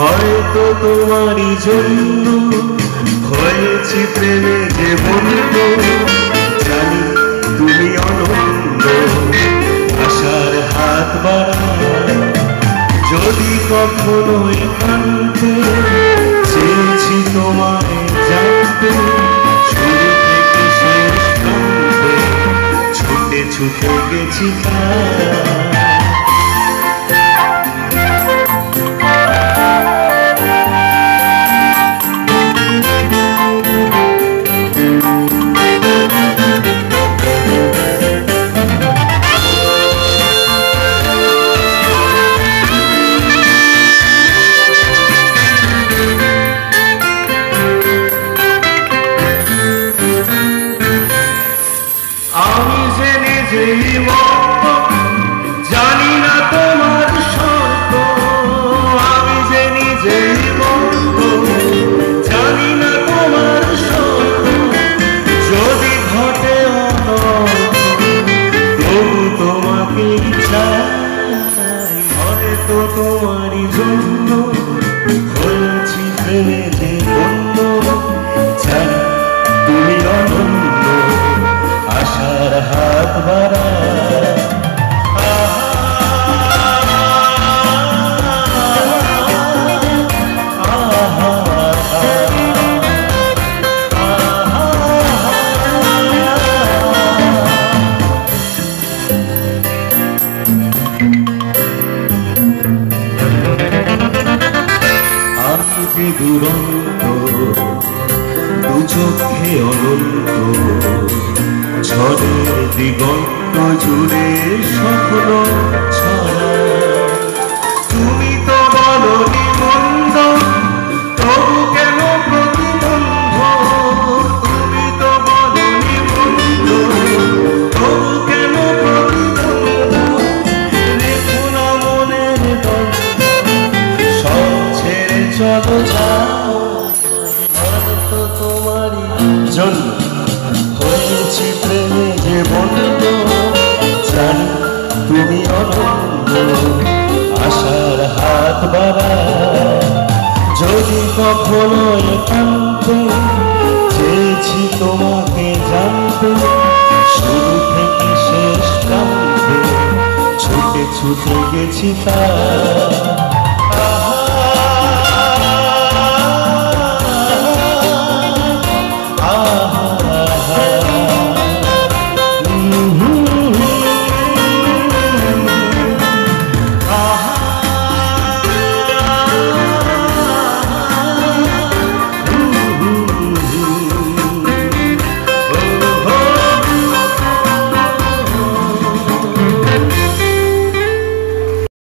হয়তো তোমারই জন্য হয়েছি প্রেমে যে বন্ধু, জানি তুমি অনন্য আশার হাত বাড়ায়। যদি কখনো একান্তে চেয়েছি তোমায় জানতে, শুরু থেকে শেষ প্রান্তে ছুটে ছুটে গেছি তাই। আমি যে নিজেই মত জানি না তোমার শর্ত, আমি যে নিজেই মত জানি না তোমার শর্ত। যদি ঘটে অনর্থ তবু তোমাকেই চাই। হয়তো তোমারই জন্য হয়েছি প্রেমে যে বন্ধ, জানি তুমি অনন্য আশার হাত বাড়ায়। আমি যে দুরন্ত দু চোখে অনন্ত, ঝড়ের দিগন্ত জুড়ে স্বপ্ন ছড়ায়। তুমি তো বলনি মন্দ, তবু কেন প্রতিবন্ধ? তুমি তো বলনি মন্দ, তবু কেন প্রতিবন্ধ? রেখো না মনের দ্বন্দ্ব, সব ছেড়ে চলো যাও। হয়তো তোমারই জন্য হয়েছি প্রেমে যে বন্ধু, জানি তুমি অনন্য আশার হাত বাড়ায়। যদি কখনো একান্তে চেয়েছি তোমাকে জানতে, শুরু থেকে শেষ প্রান্তে ছুটে ছুটে গেছি তাই।